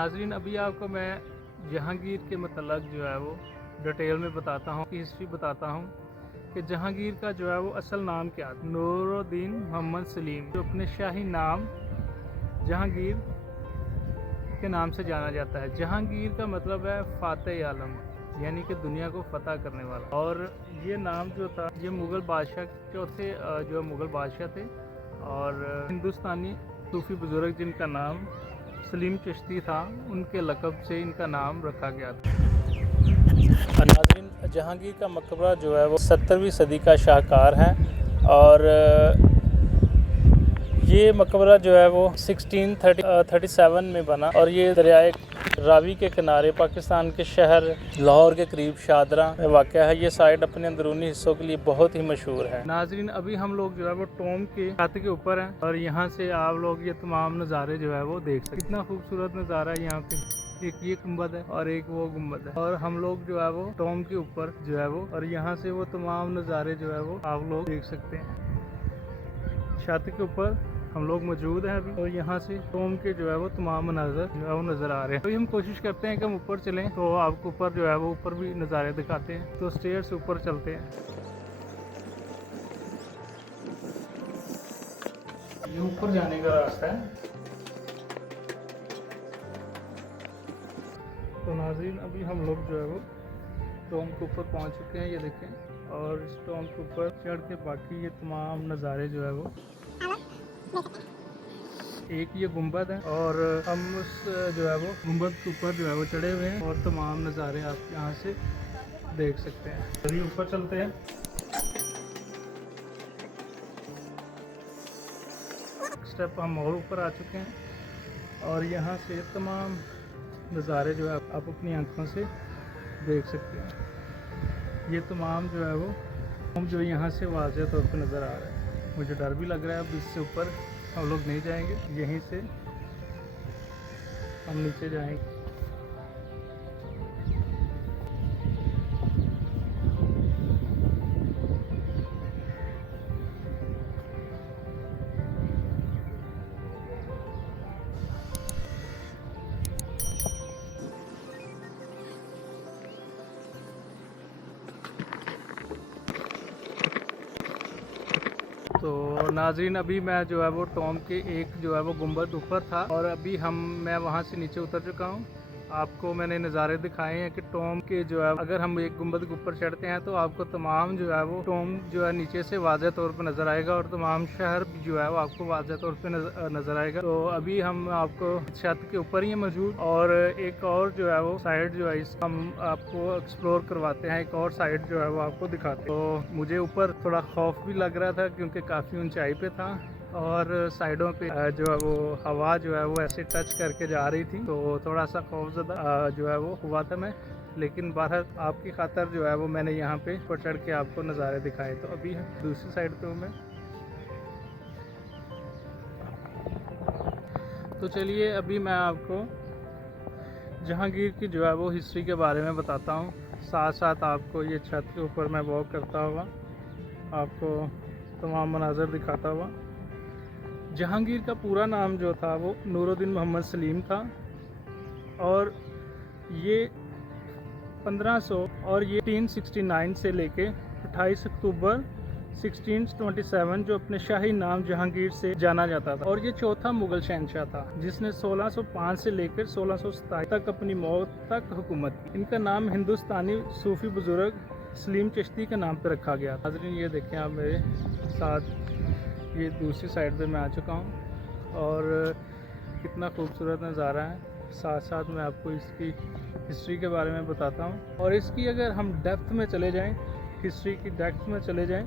नाज़रीन, अभी आपको मैं जहांगीर के मतलब जो है वो डिटेल में बताता हूँ, हिस्ट्री बताता हूँ कि जहांगीर का जो है वो असल नाम क्या था। नूरुद्दीन मोहम्मद सलीम, जो अपने शाही नाम जहांगीर के नाम से जाना जाता है। जहांगीर का मतलब है फातेह आलम, यानी कि दुनिया को फतह करने वाला। और ये नाम जो था, ये मुग़ल बादशाह चौथे जो मुग़ल बादशाह थे और हिंदुस्तानी सूफ़ी बुज़ुर्ग जिनका नाम सलीम चिश्ती था, उनके लक़ब से इनका नाम रखा गया था। नाज़रीन, जहांगीर का मकबरा जो है वो 17वीं सदी का शाहकार है और ये मकबरा जो है वो 1637 में बना और ये दरियाए रावी के किनारे पाकिस्तान के शहर लाहौर के करीब शादरा में वाक़या है। ये साइट अपने अंदरूनी हिस्सों के लिए बहुत ही मशहूर है। नाज़रीन, अभी हम लोग जो है वो टॉम के छत के ऊपर हैं और यहाँ से आप लोग ये तमाम नज़ारे जो है वो देख सकते हैं। कितना खूबसूरत नज़ारा है यहाँ पे। एक ये गुंबद है और एक वो गुंबद है और हम लोग जो है वो टॉम के ऊपर जो है वो, और यहाँ से वो तमाम नज़ारे जो है वो आप लोग देख सकते हैं। छत के ऊपर हम लोग मौजूद हैं अभी और यहाँ से टॉम के जो है वो तमाम मनाज़र जो है वो नज़र आ रहे हैं। अभी हम कोशिश करते हैं कि हम ऊपर चलें तो आपको ऊपर जो है वो ऊपर भी नज़ारे दिखाते हैं। तो स्टेयर से ऊपर चलते हैं। ये ऊपर जाने का रास्ता है। तो नाज़रीन, अभी हम लोग जो है वो टॉम के ऊपर पहुँच चुके हैं, ये देखें। और इस टॉम के ऊपर चढ़ के बाकी ये तमाम नज़ारे जो है वो, एक ये गुंबद है और हम उस जो है वो गुंबद के ऊपर जो है वो चढ़े हुए हैं और तमाम नज़ारे आप यहाँ से देख सकते हैं। चलिए ऊपर चलते हैं। स्टेप हम और ऊपर आ चुके हैं और यहाँ से तमाम नज़ारे जो है आप अपनी आंखों से देख सकते हैं। ये तमाम जो है वो हम जो यहाँ से वाज़ेह तौर पर नज़र आ रहा है। मुझे डर भी लग रहा है, अब इससे ऊपर हम लोग नहीं जाएंगे, यहीं से हम नीचे जाएंगे। तो नाज़रीन, अभी मैं जो है वो टॉम के एक जो है वो गुंबद ऊपर था और अभी मैं वहाँ से नीचे उतर चुका हूँ। आपको मैंने नज़ारे दिखाए हैं कि टॉम के जो है, अगर हम एक गुंबद के ऊपर चढ़ते हैं तो आपको तमाम जो है वो टॉम जो है नीचे से वाज़ेह तौर पर नज़र आएगा और तमाम शहर जो है वो आपको वाज़ेह तौर पर नज़र आएगा। तो अभी हम आपको छत के ऊपर ही मौजूद और एक और जो है वो साइड जो है इस हम आपको एक्सप्लोर करवाते हैं। एक और साइड जो है वो आपको दिखाते हैं। तो मुझे ऊपर थोड़ा खौफ भी लग रहा था क्योंकि काफ़ी ऊंचाई पे था और साइडों पे जो है वो हवा जो है वो ऐसे टच करके जा रही थी, तो थोड़ा सा खौफज़दा जो है वो हुआ था मैं। लेकिन बाहर आपकी खातर जो है वो मैंने यहाँ पे ऊपर चढ़ के आपको नज़ारे दिखाए। तो अभी दूसरी साइड पे हूँ मैं। तो चलिए, अभी मैं आपको जहांगीर की जो है वो हिस्ट्री के बारे में बताता हूँ, साथ साथ आपको ये छत के ऊपर मैं वॉक करता हुआ आपको तमाम मनाज़र दिखाता हुआ। जहांगीर का पूरा नाम जो था वो नूरुद्दीन मोहम्मद सलीम था और ये 1500 और ये 1869 से लेके 28 अक्टूबर 1627 जो अपने शाही नाम जहांगीर से जाना जाता था। और ये चौथा मुग़ल शहंशाह था जिसने 1605 से लेकर 1627 तक अपनी मौत तक हुकूमत की। इनका नाम हिंदुस्तानी सूफ़ी बुज़ुर्ग सलीम चिश्ती के नाम पर रखा गया। नाज़रीन, ये देखें आप मेरे साथ, ये दूसरी साइड पे मैं आ चुका हूँ और कितना खूबसूरत नज़ारा है। साथ साथ मैं आपको इसकी हिस्ट्री के बारे में बताता हूँ और इसकी अगर हम डेप्थ में चले जाएं, हिस्ट्री की डेप्थ में चले जाएं,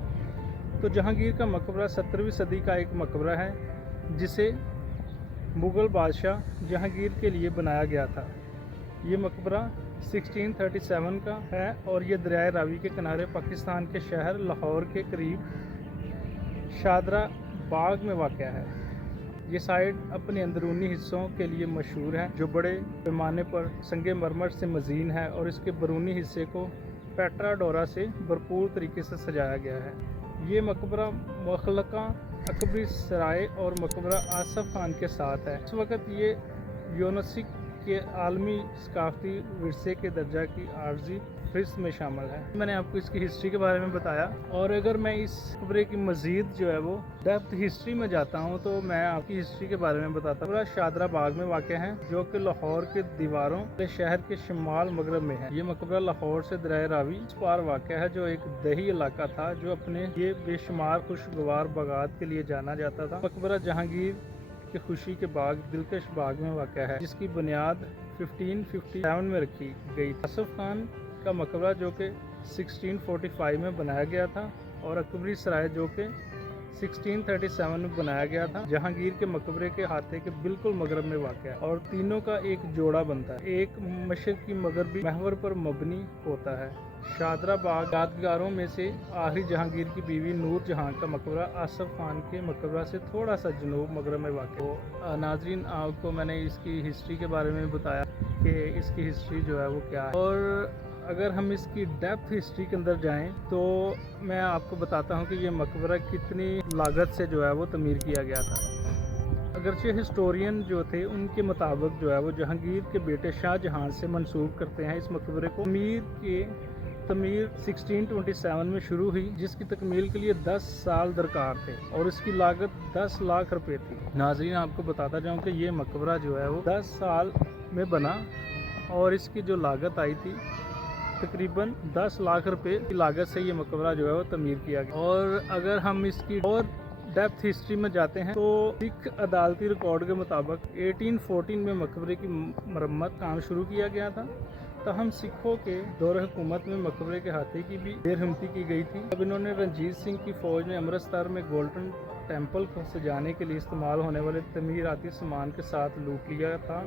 तो जहांगीर का मकबरा 17वीं सदी का एक मकबरा है जिसे मुग़ल बादशाह जहांगीर के लिए बनाया गया था। ये मकबरा 1637 का है और ये दरियाए रावी के किनारे पाकिस्तान के शहर लाहौर के करीब शादरा बाग में वाक़या है। ये साइट अपने अंदरूनी हिस्सों के लिए मशहूर है जो बड़े पैमाने पर संगे मरमर से मज़ीन है और इसके बैरूनी हिस्से को पेट्रा डोरा से भरपूर तरीके से सजाया गया है। ये मकबरा मुखलका अकबरी सराय और मकबरा आसफ खान के साथ है। इस वक्त ये यूनेस्को के आलमी सकाफती विरसे के दर्जा की आर्जी फिस्ट में शामिल है। मैंने आपको इसकी हिस्ट्री के बारे में बताया, और अगर मैं इस मकबरे की मज़ीद जो है वो डेप्थ हिस्ट्री में जाता हूँ तो मैं आपकी हिस्ट्री के बारे में बताता हूँ। शादरा बाग में वाक़ है, जो कि लाहौर के दीवारों के शहर के शिमाल मगरब में है। ये मकबरा लाहौर से दरिया रावी इस पार वाक़ है, जो एक दही इलाका था जो अपने ये बेशुमार खुशगवार बागात के लिए जाना जाता था। मकबरा जहांगीर के खुशी के बाग दिलकश बाग में वाक़ है, जिसकी बुनियाद 1557 में रखी गई। आसफ खान का मकबरा जो कि 1645 में बनाया गया था, और अकबरी सराय जो कि 1637 में बनाया गया था, जहांगीर के मकबरे के हाथे के बिल्कुल मगरब में वाक़ है, और तीनों का एक जोड़ा बनता है। एक मशरकी मगरबी महवर पर मबनी होता है। शादरा बाग यादगारों में से आखिरी जहांगीर की बीवी नूर जहां का मकबरा आसफ खान के मकबरा से थोड़ा सा जनूब मगरब में वाक़ है। नाजरीन, आपको मैंने इसकी हिस्ट्री के बारे में बताया कि इसकी हिस्ट्री जो है वो क्या है, और अगर हम इसकी डेप्थ हिस्ट्री के अंदर जाएं तो मैं आपको बताता हूं कि ये मकबरा कितनी लागत से जो है वो तमीर किया गया था। अगरचे हिस्टोरियन जो थे उनके मुताबिक जो है वो जहांगीर के बेटे शाहजहां से मंसूब करते हैं इस मकबरे को। तमीर 1627 में शुरू हुई, जिसकी तकमील के लिए 10 साल दरकार थे, और इसकी लागत 10 लाख रुपए थी। नाज़रीन, आपको बताता जाऊं कि ये मकबरा जो है वो 10 साल में बना, और इसकी जो लागत आई थी तकरीबन 10 लाख रुपए की लागत से ये मकबरा जो है वो तमीर किया गया। और अगर हम इसकी और डेप्थ हिस्ट्री में जाते हैं तो सिख अदालती रिकॉर्ड के मुताबिक 1814 में मकबरे की मरम्मत काम शुरू किया गया था। तहम सिखों के दौर हुकूमत में मकबरे के हाथे की भी बेरहमती की गई थी। अब इन्होंने रंजीत सिंह की फ़ौज ने अमृतसर में गोल्डन टेम्पल को सजाने के लिए इस्तेमाल होने वाले तमीराती सामान के साथ लूट लिया था।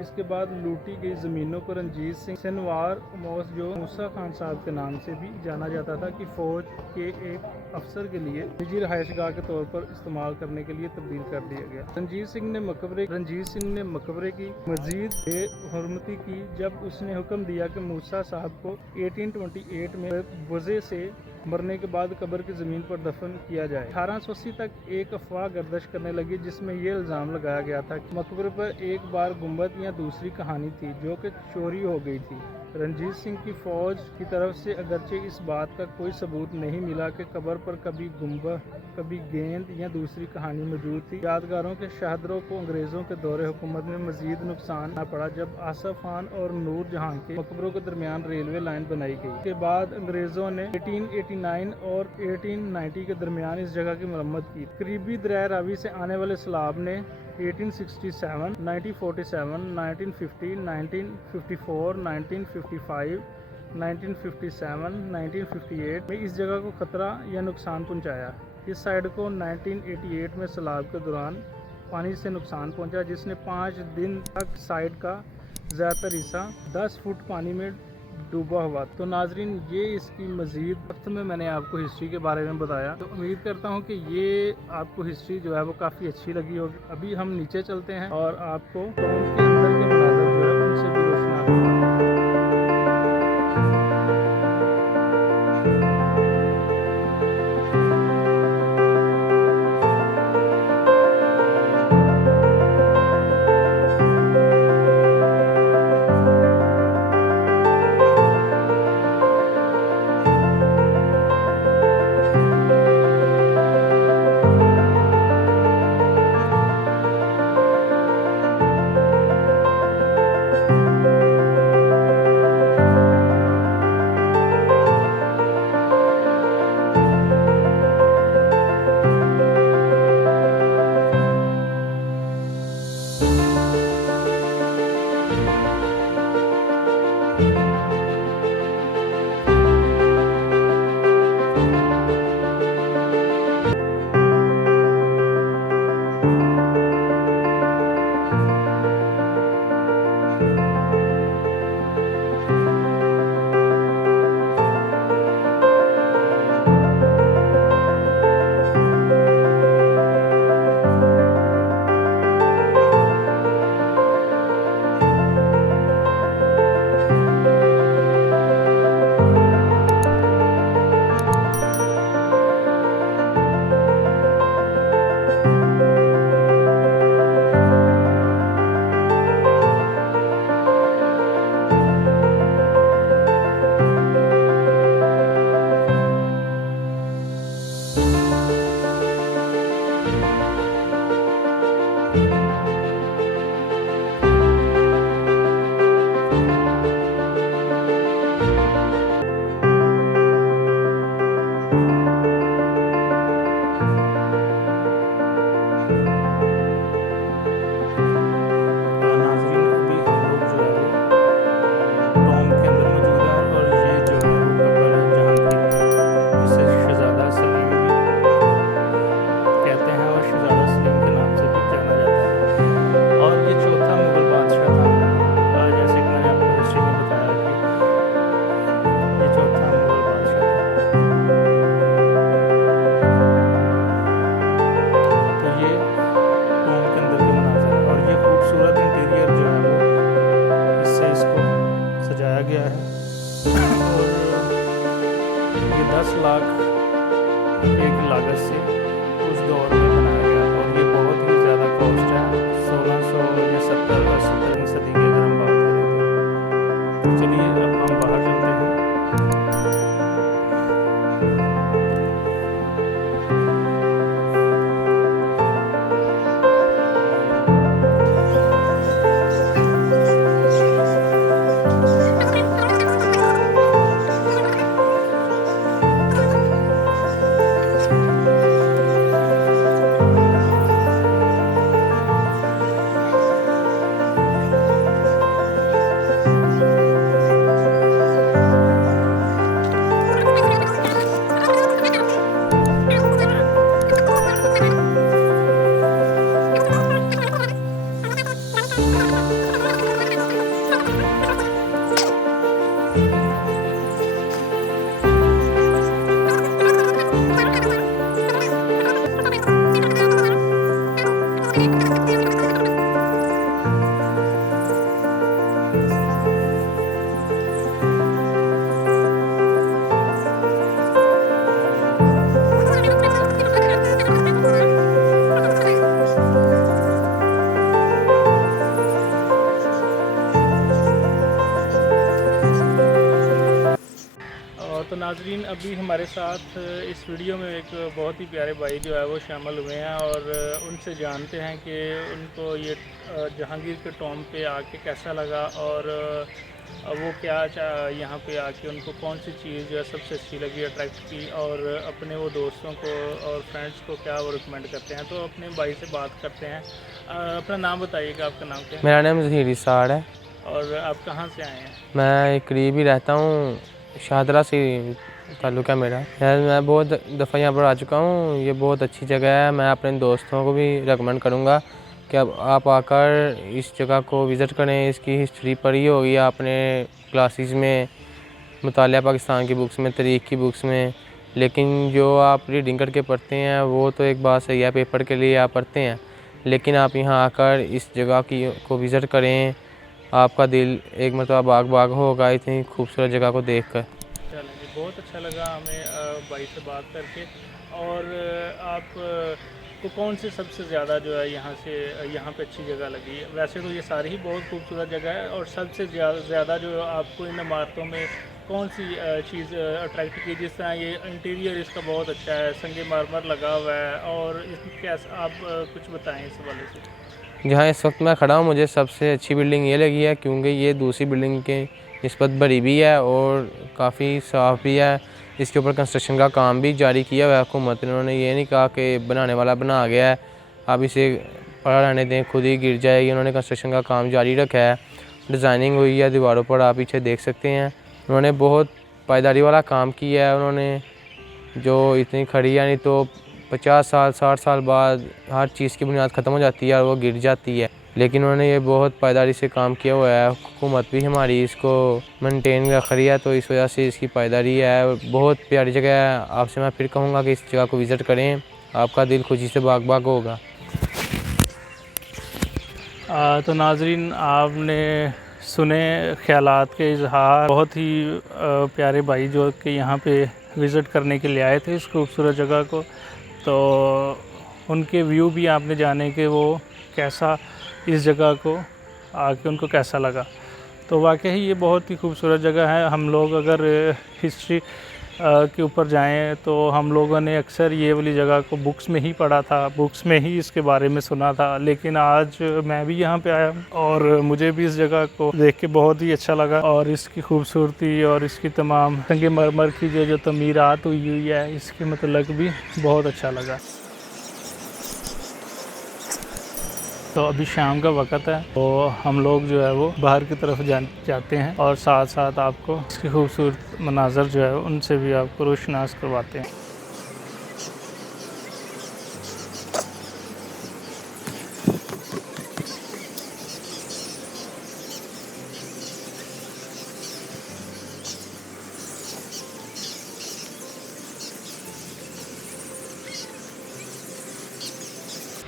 इसके बाद लूटी गई ज़मीनों को रंजीत सिंह सिनवार मोस, जो मूसा खान साहब के नाम से भी जाना जाता था, कि फ़ौज के एक अफसर के लिए निजी रहायशगाह के तौर पर इस्तेमाल करने के लिए तब्दील कर दिया गया। रंजीत सिंह ने मकबरे की मजीद बेहरमती की जब उसने हुक्म दिया कि मूसा साहब को 1828 में वजह से मरने के बाद कब्र की ज़मीन पर दफन किया जाए। 1880 तक एक अफवाह गर्दिश करने लगी जिसमें यह इल्ज़ाम लगाया गया था कि मकबरे पर एक बार गुंबद या दूसरी कहानी थी जो कि चोरी हो गई थी। रंजीत सिंह की फ़ौज की तरफ से अगरचे इस बात का कोई सबूत नहीं मिला कि कब्र पर कभी गुंबद, कभी गेंद या दूसरी कहानी मौजूद थी। यादगारों के शहदरों को अंग्रेज़ों के दौरे हुकूमत में मज़ीद नुकसान न पड़ा जब आसफ खान और नूर जहां के मकबरों के दरमियान रेलवे लाइन बनाई गई। इसके बाद अंग्रेज़ों ने 1889 और 1890 के दरमियान इस जगह की मरम्मत की। करीबी दरिया रावी से आने वाले सैलाब ने 1867, 1947, 1950, 1954, 1955, 1957, 1958 में इस जगह को खतरा या नुकसान पहुंचाया। इस साइड को 1988 में सैलाब के दौरान पानी से नुकसान पहुंचा, जिसने 5 दिन तक साइड का ज़्यादातर हिस्सा 10 फुट पानी में डूबा हुआ। तो नाजरीन, ये इसकी मज़ीद वक्त में मैंने आपको हिस्ट्री के बारे में बताया, तो उम्मीद करता हूँ कि ये आपको हिस्ट्री जो है वो काफ़ी अच्छी लगी होगी। अभी हम नीचे चलते हैं और आपको टॉम के अंदर के मनाज़र जो है उनसे भी रोशनार करवाते हैं। नाजरीन, अभी हमारे साथ इस वीडियो में एक बहुत ही प्यारे भाई जो है वो शामिल हुए हैं और उनसे जानते हैं कि उनको ये जहांगीर के टॉम पे आके कैसा लगा और वो क्या यहाँ पे आके उनको कौन सी चीज़ जो है सबसे अच्छी लगी, अट्रैक्ट की, और अपने वो दोस्तों को और फ्रेंड्स को क्या वो रिकमेंड करते हैं। तो अपने भाई से बात करते हैं। अपना नाम बताइएगा, आपका नाम क्या है? मेरा नाम ज़हीर इसार है और आप कहाँ से आए हैं? मैं करीब ही रहता हूँ, शाहदरा से ताल्लुक़ है मेरा। यार मैं बहुत दफ़ा यहाँ पर आ चुका हूँ, ये बहुत अच्छी जगह है। मैं अपने दोस्तों को भी रेकमेंड करूँगा कि अब आप आकर इस जगह को विज़िट करें। इसकी हिस्ट्री पढ़ी होगी आपने क्लासेस में, मुतालिया पाकिस्तान की बुक्स में, तारीख़ की बुक्स में, लेकिन जो आप रीडिंग करके पढ़ते हैं वो तो एक बात सही है, पेपर के लिए आप पढ़ते हैं, लेकिन आप यहाँ आकर इस जगह को विज़िट करें, आपका दिल एक मतलब बाग बाग होगा इतनी खूबसूरत जगह को देखकर। चलें जी, बहुत अच्छा लगा हमें भाई से बात करके। और आप को कौन सी सबसे ज़्यादा जो है यहाँ पे अच्छी जगह लगी? वैसे तो ये सारी ही बहुत खूबसूरत जगह है, और सबसे ज़्यादा जो आपको इन इमारतों में कौन सी चीज़ अट्रैक्ट की? जिस तरह ये इंटीरियर इसका बहुत अच्छा है, संगे मरमर लगा हुआ है, और इसकी कैसा आप कुछ बताएं इस हवाले से। जहाँ इस वक्त मैं खड़ा हूँ मुझे सबसे अच्छी बिल्डिंग ये लगी है, क्योंकि ये दूसरी बिल्डिंग के निस्बत बड़ी भी है और काफ़ी साफ़ भी है। इसके ऊपर कंस्ट्रक्शन का काम भी जारी किया हुआ है हुकूमत ने। उन्होंने ये नहीं कहा कि बनाने वाला बना गया है, अब इसे पड़ा रहने दें, खुद ही गिर जाएगी। उन्होंने कंस्ट्रक्शन का काम जारी रखा है, डिज़ाइनिंग हुई है दीवारों पर, आप पीछे देख सकते हैं। उन्होंने बहुत पायदारी वाला काम किया है। उन्होंने जो इतनी खड़ी है, नहीं तो 50 साल 60 साल बाद हर चीज़ की बुनियाद ख़त्म हो जाती है और वो गिर जाती है, लेकिन उन्होंने ये बहुत पायदारी से काम किया हुआ है। हुकूमत भी हमारी इसको मेंटेन रख रही है, तो इस वजह से इसकी पायदारी है। बहुत प्यारी जगह है। आपसे मैं फिर कहूँगा कि इस जगह को विज़िट करें, आपका दिल खुशी से बाग बाग होगा। तो नाजरीन, आपने सुने ख़यालात के इजहार। बहुत ही प्यारे भाई जो कि यहाँ पे विज़िट करने के लिए आए थे इस खूबसूरत जगह को, तो उनके व्यू भी आपने जाने कि वो कैसा इस जगह को आके उनको कैसा लगा। तो वाकई ये बहुत ही खूबसूरत जगह है। हम लोग अगर हिस्ट्री के ऊपर जाएं तो हम लोगों ने अक्सर ये वाली जगह को बुक्स में ही पढ़ा था, बुक्स में ही इसके बारे में सुना था, लेकिन आज मैं भी यहाँ पे आया और मुझे भी इस जगह को देख के बहुत ही अच्छा लगा। और इसकी खूबसूरती और इसकी तमाम संगमरमर की जो तमीरात हुई है, इसके मतलब भी बहुत अच्छा लगा। तो अभी शाम का वक़्त है, तो हम लोग जो है वो बाहर की तरफ जाते हैं और साथ साथ आपको इसकी खूबसूरत मनाज़र जो है उनसे भी आपको रोशनास करवाते हैं।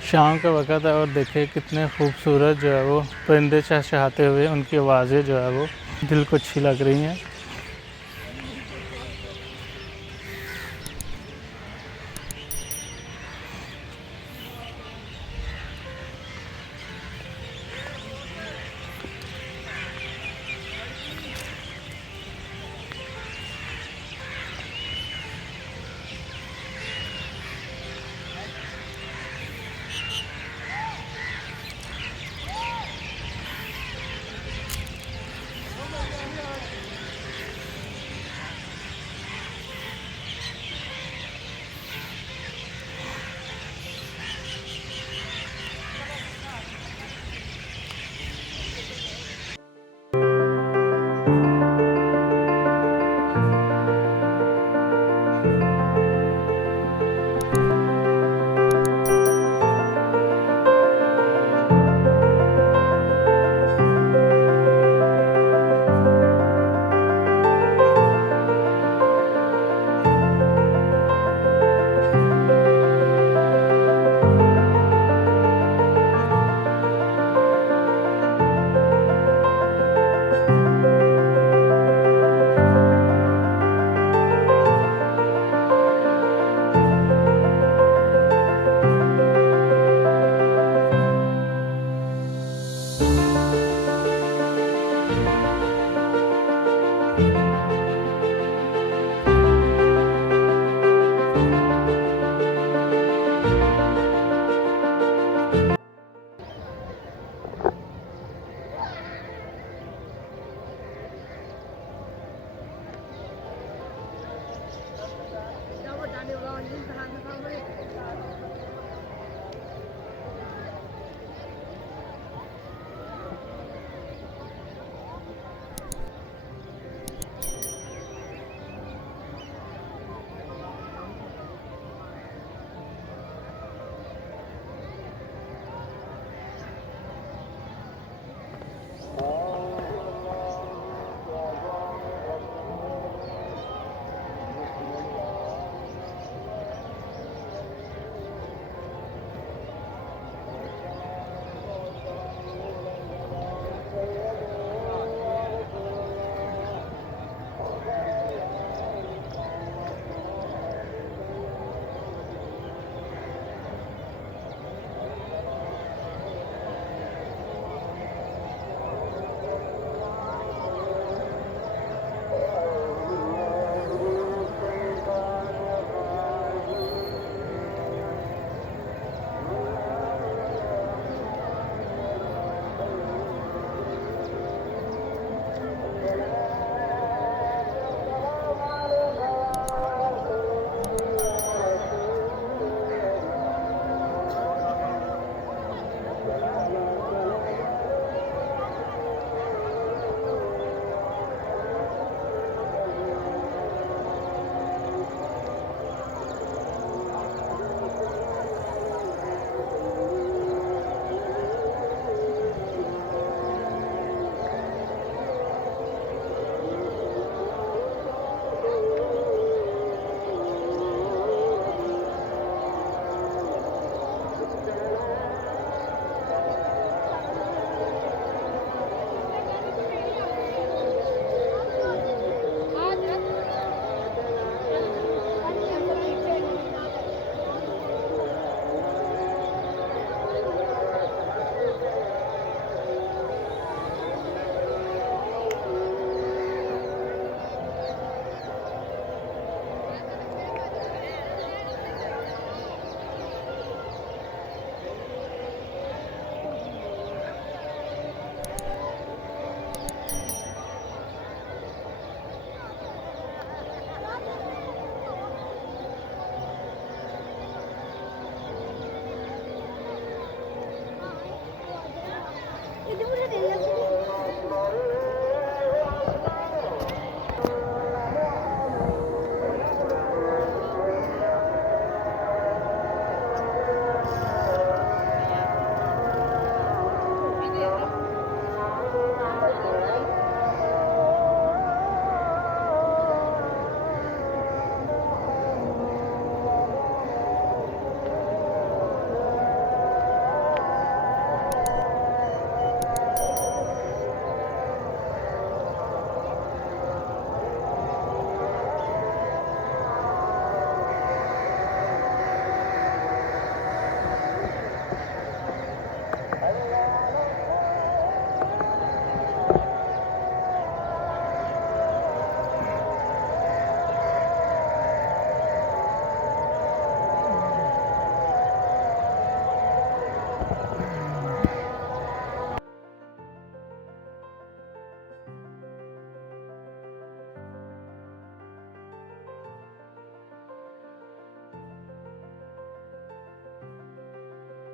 शाम का वक़्त है और देखें कितने खूबसूरत जो है वो परिंदे चहचहाते हुए, उनकी आवाज़ें जो है वो दिल को अच्छी लग रही हैं।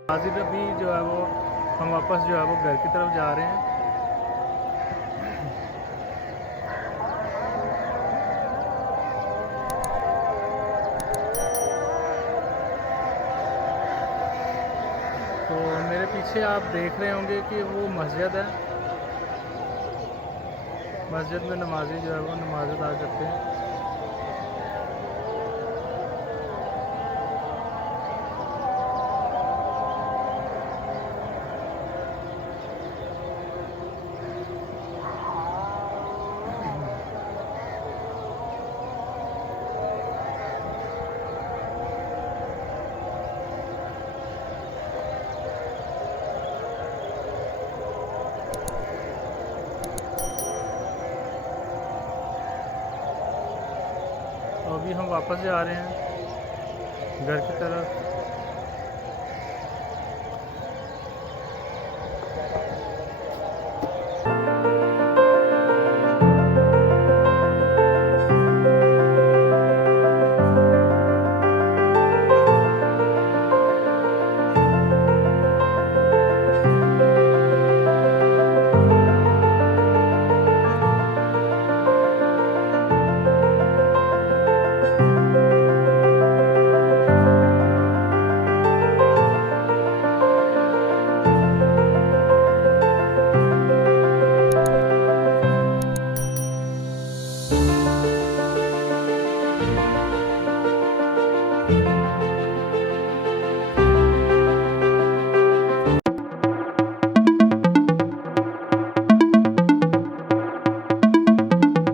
माजिद अभी जो है वो हम वापस जो है वो घर की तरफ जा रहे हैं। तो मेरे पीछे आप देख रहे होंगे कि वो मस्जिद है। मस्जिद में नमाजी जो है वो नमाज अदा करते हैं। तो अभी हम वापस जा रहे हैं घर की तरफ।